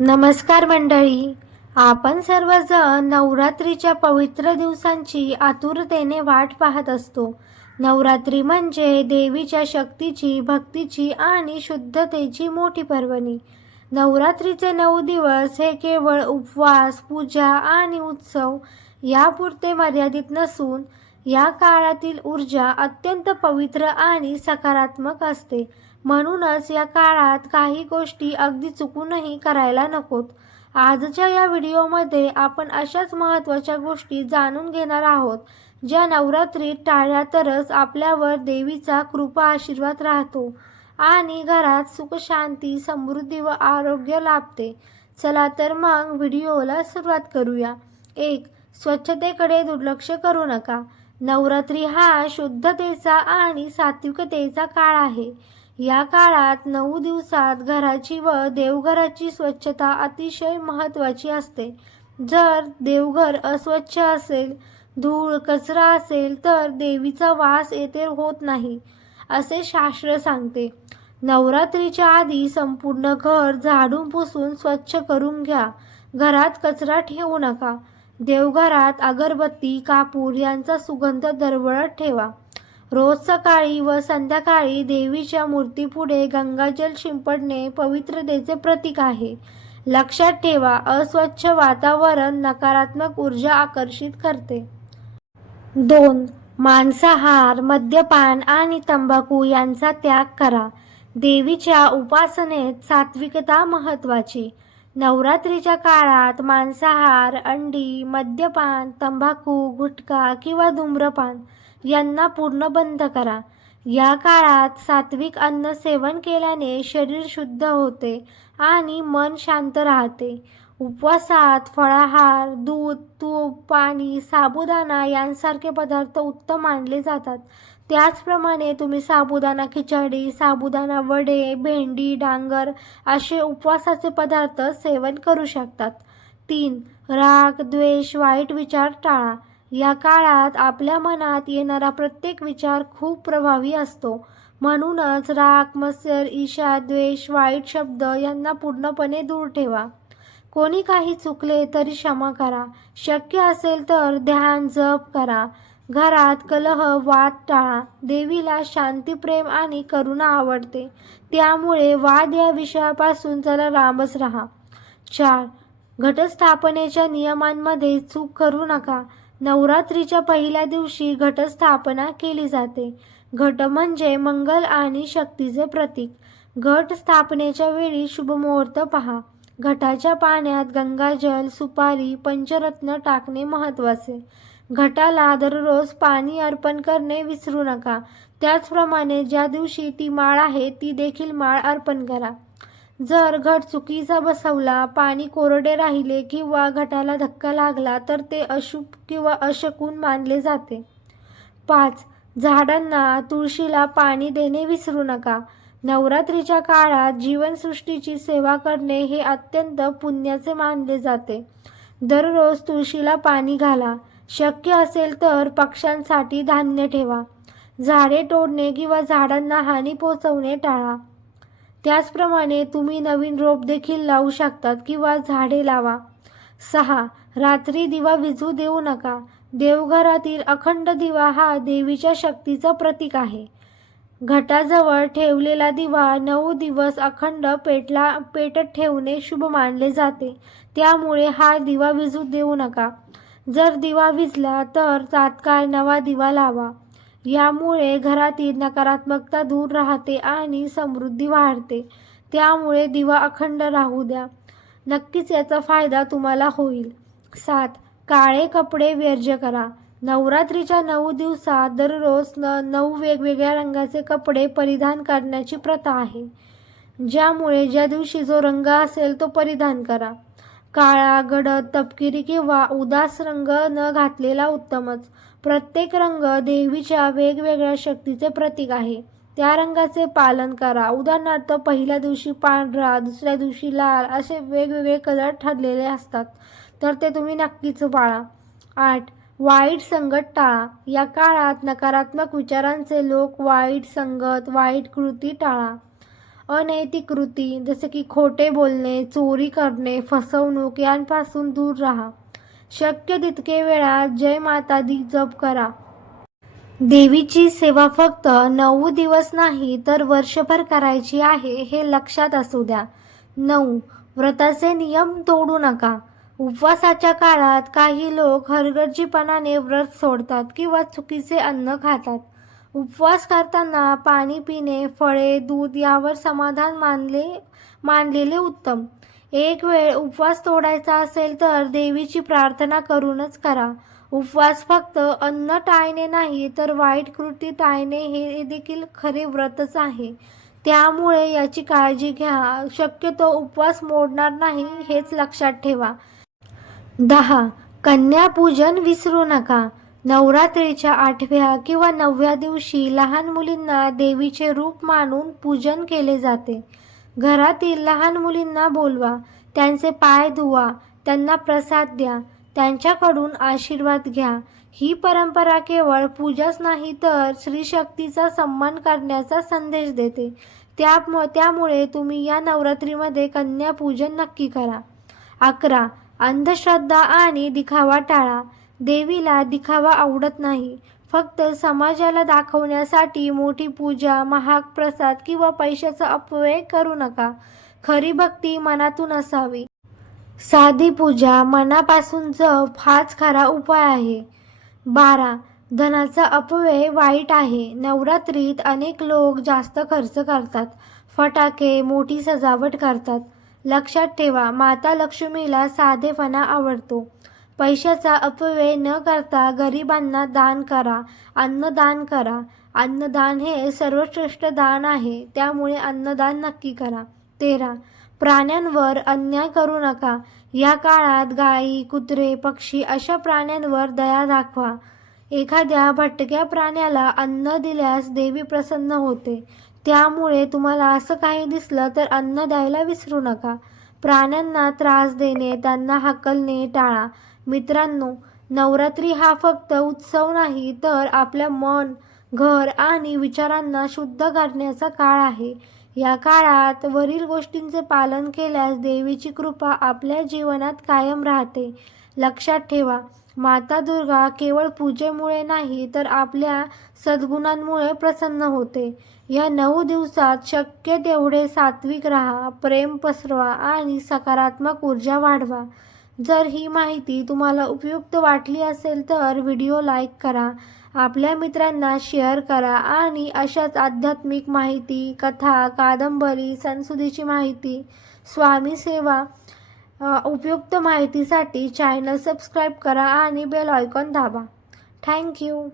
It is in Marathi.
नमस्कार मंडळी. आपण सर्वजण नवरात्रीच्या पवित्र दिवसांची आतुरतेने वाट पाहत असतो. नवरात्री म्हणजे देवीच्या शक्तीची भक्तीची आणि शुद्धतेची मोठी पर्वणी. नवरात्रीचे नऊ दिवस हे केवळ उपवास पूजा आणि उत्सव यापुरते मर्यादित नसून या काळातील ऊर्जा अत्यंत पवित्र आणि सकारात्मक असते. म्हणूनच या काळात काही गोष्टी अगदी चुकूनही करायला नकोत. आजच्या या व्हिडिओमध्ये आपण अशाच महत्त्वाच्या गोष्टी जाणून घेणार आहोत ज्या नवरात्रीत टाळल्या तरच आपल्यावर देवीचा कृपा आशीर्वाद राहतो आणि घरात सुख शांती समृद्धी व आरोग्य लाभते. चला तर मग व्हिडिओला सुरुवात करूया. एक स्वच्छतेकडे दुर्लक्ष करू नका. नवरात्री हा शुद्धतेचा आणि सात्विकतेचा काळ आहे. या काळात नऊ दिवसात घराची व देवघराची स्वच्छता अतिशय महत्त्वाची असते. जर देवघर अस्वच्छ असेल धूळ कचरा असेल तर देवीचा वास येथे होत नाही असे शास्त्र सांगते. नवरात्रीच्या आधी संपूर्ण घर झाडून पुसून स्वच्छ करून घ्या. घरात कचरा ठेवू नका. देवघरात अगरबत्ती कापूर यांचा सुगंध दरवळत ठेवा. रोज सकाळी व संध्याकाळी देवीच्या मूर्तीपुढे गंगाजल शिंपडणे पवित्रतेचे प्रतीक आहे. लक्षात ठेवा अस्वच्छ वातावरण नकारात्मक ऊर्जा आकर्षित करते. दोन मांसाहार मद्यपान आणि तंबाखू यांचा त्याग करा. देवीच्या उपासनेत सात्विकता महत्त्वाची. नवरात्रीच्या काळात मांसाहार अंडी मद्यपान तंबाखू गुटखा किंवा धूम्रपान यांना पूर्ण बंद करा. या काळात सात्विक अन्न सेवन केल्याने शरीर शुद्ध होते आणि मन शांत राहते. उपवासात फळाहार दूध तूप पाणी साबुदाणा यांसारखे पदार्थ उत्तम मानले जातात. त्याचप्रमाणे तुम्ही साबुदाणा खिचडी साबुदाणा वडे भेंडी डांगर असे उपवासाचे पदार्थ सेवन करू शकतात. तीन राग द्वेष वाईट विचार टाळा. या काळात आपल्या मनात येणारा प्रत्येक विचार खूप प्रभावी असतो. म्हणूनच राग मत्सर ईशा द्वेष वाईट शब्द यांना पूर्णपणे दूर ठेवा. कोणी काही चुकले तरी क्षमा करा. शक्य असेल तर ध्यान जप करा. घरात कलह वाद टाळा. देवीला शांती प्रेम आणि करुणा आवडते. त्यामुळे वाद या विषयापासून जरा लांबच राहा. चार घटस्थापनेच्या नियमांमध्ये चूक करू नका. नवरात्रीच्या पहिल्या दिवशी घटस्थापना केली जाते. घट म्हणजे मंगल आणि शक्तीचे प्रतीक. घट स्थापनेच्या वेळी शुभमुहूर्त पहा. घटाच्या पाण्यात गंगाजल सुपारी पंचरत्न टाकणे महत्त्वाचे. घटाला दररोज पाणी अर्पण करणे विसरू नका. त्याचप्रमाणे ज्या दिवशी ती माळ आहे ती देखील माळ अर्पण करा. जर घट चुकीचा बसवला पाणी कोरडे राहिले किंवा घटाला धक्का लागला तर ते अशुभ किंवा अशकून मानले जाते. पाच झाडांना तुळशीला पाणी देणे विसरू नका. नवरात्रीच्या काळात जीवनसृष्टीची सेवा करणे हे अत्यंत पुण्याचे मानले जाते. दररोज तुळशीला पाणी घाला. शक्य असेल तर पक्ष्यांसाठी धान्य ठेवा. झाडे तोडणे किंवा झाडांना हानी पोचवणे टाळा. त्याचप्रमाणे तुम्ही नवीन रोप देखील लावू शकतात किंवा झाडे लावा. सहा रात्री दिवा विझू देऊ नका. देवघरातील अखंड दिवा हा देवीच्या शक्तीचा प्रतीक आहे. घटाजवळ ठेवलेला दिवा नऊ दिवस अखंड पेटला पेटत ठेवणे शुभ मानले जाते. त्यामुळे हा दिवा विझू देऊ नका. जर दिवा विझला तर तात्काळ नवा दिवा लावा. यामुळे घरातील नकारात्मकता दूर राहते आणि समृद्धी वाढते. त्यामुळे दिवा अखंड राहू द्या. नक्कीच याचा फायदा तुम्हाला होईल. सात काळे कपडे वर्ज करा. नवरात्रीच्या नऊ दिवसात दररोज न नऊ वेगवेगळ्या रंगाचे कपडे परिधान करण्याची प्रथा आहे. ज्यामुळे ज्या दिवशी जो रंग असेल तो परिधान करा. काळा गडद तपकिरी किंवा उदास रंग न घातलेला उत्तमच. प्रत्येक रंग देवीच्या वेगवेगळ्या शक्तीचे प्रतीक आहे. त्या रंगाचे पालन करा. उदाहरणार्थ पहिल्या दिवशी पांढरा दुसऱ्या दिवशी लाल असे वेगवेगळे कलर ठरलेले असतात. तर ते तुम्ही नक्कीच पाळा आठ वाईट संगत टाळा. या काळात नकारात्मक विचारांचे लोक वाईट संगत वाईट कृती टाळा. अनैतिक कृती जसे की खोटे बोलणे चोरी करणे फसवणूक यांपासून दूर राहा. शक्य तितके वेळा जय माता दी जप करा. देवीची सेवा फक्त नऊ दिवस नाही तर वर्षभर करायची आहे हे लक्षात असू द्या. नऊ व्रताचे नियम तोडू नका. उपवासाच्या काळात काही लोक हरगर्जीपणाने व्रत सोडतात किंवा चुकीचे अन्न खातात. उपवास करताना पाणी पिणे फळे दूध यावर समाधान मानले मानलेले उत्तम. एक वेळ उपवास तोडायचा असेल तर देवीची प्रार्थना करूनच करा. उपवास फक्त अन्न टाळणे नाही तर वाईट कृती टाळणे हे देखील खरे व्रतच आहे. त्यामुळे याची काळजी घ्या. शक्यतो उपवास मोडणार नाही हेच लक्षात ठेवा. दहा. कन्यापूजन विसरू नका. नवरात्रीच्या आठव्या किंवा नवव्या दिवशी लहान मुलींना देवीचे रूप मानून पूजन केले जाते. घरातील लहान मुलींना बोलवा त्यांचे पाय धुवा त्यांना प्रसाद द्या त्यांच्याकडून आशीर्वाद घ्या. ही परंपरा केवळ पूजाच नाही तर स्त्रीशक्तीचा सन्मान करण्याचा संदेश देते. त्यामु त्यामुळे तुम्ही या नवरात्रीमध्ये कन्यापूजन नक्की करा. अकरा. अंधश्रद्धा आणि दिखावा टाळा. देवीला दिखावा आवडत नाही. फक्त समाजाला दाखवण्यासाठी मोठी पूजा महाग प्रसाद किंवा पैशाचा अपव्यय करू नका. खरी भक्ती मनातून असावी. साधी पूजा मनापासून जप हाच खरा उपाय आहे. बारा. धनाचा अपव्यय वाईट आहे. नवरात्रीत अनेक लोक जास्त खर्च करतात. फटाके मोठी सजावट करतात. लक्षात ठेवा माता लक्ष्मीला साधेपणा आवडतो. पैशाचा अपव्यय न करता गरिबांना दान करा अन्नदान करा. अन्नदान हे सर्वश्रेष्ठ दान आहे त्यामुळे अन्नदान नक्की करा. तेरा. प्राण्यांवर अन्याय करू नका. या काळात गायी कुत्रे पक्षी अशा प्राण्यांवर दया दाखवा. एखाद्या भटक्या प्राण्याला अन्न दिल्यास देवी प्रसन्न होते. त्यामुळे तुम्हाला असं काही दिसलं तर अन्न द्यायला विसरू नका. प्राण्यांना त्रास देणे त्यांना हकलणे टाळा. मित्रांनो नवरात्री हा फक्त उत्सव नाही तर आपल्या मन घर आणि विचारांना शुद्ध करण्याचा काळ आहे. या काळात वरील गोष्टींचे पालन केल्यास देवीची कृपा आपल्या जीवनात कायम राहते. लक्षात ठेवा माता दुर्गा केवळ पूजेमुळे नाही तर आपल्या सद्गुणांमुळे प्रसन्न होते. या नऊ दिवसात शक्य तेवढे सात्विक राहा प्रेम पसरवा आणि सकारात्मक ऊर्जा वाढवा. जर ही माहिती तुम्हाला उपयुक्त वाटली असेल तर व्हिडिओ लाईक करा आपल्या मित्रांना शेअर करा आणि अशाच आध्यात्मिक माहिती कथा कादंबरी सणसुदीची माहिती स्वामी सेवा उपयुक्त माहितीसाठी चॅनल सबस्क्राईब करा आणि बेल आयकॉन दाबा. थँक्यू